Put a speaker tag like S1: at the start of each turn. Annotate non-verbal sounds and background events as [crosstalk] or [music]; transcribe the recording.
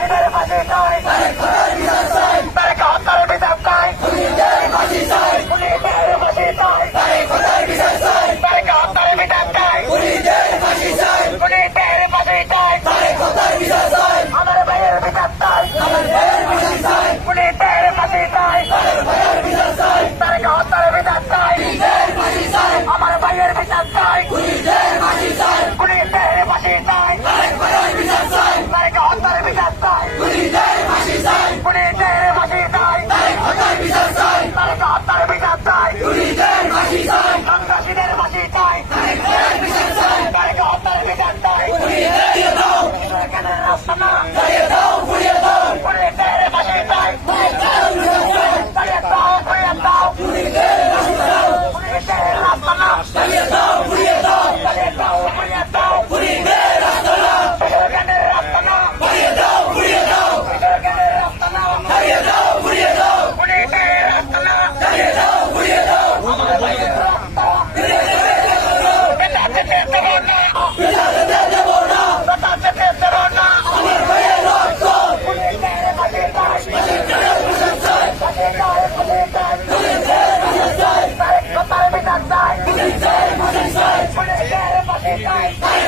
S1: সন্ত্রাসীদের ফাঁসি চাই 我 [laughs] 操 Sorry.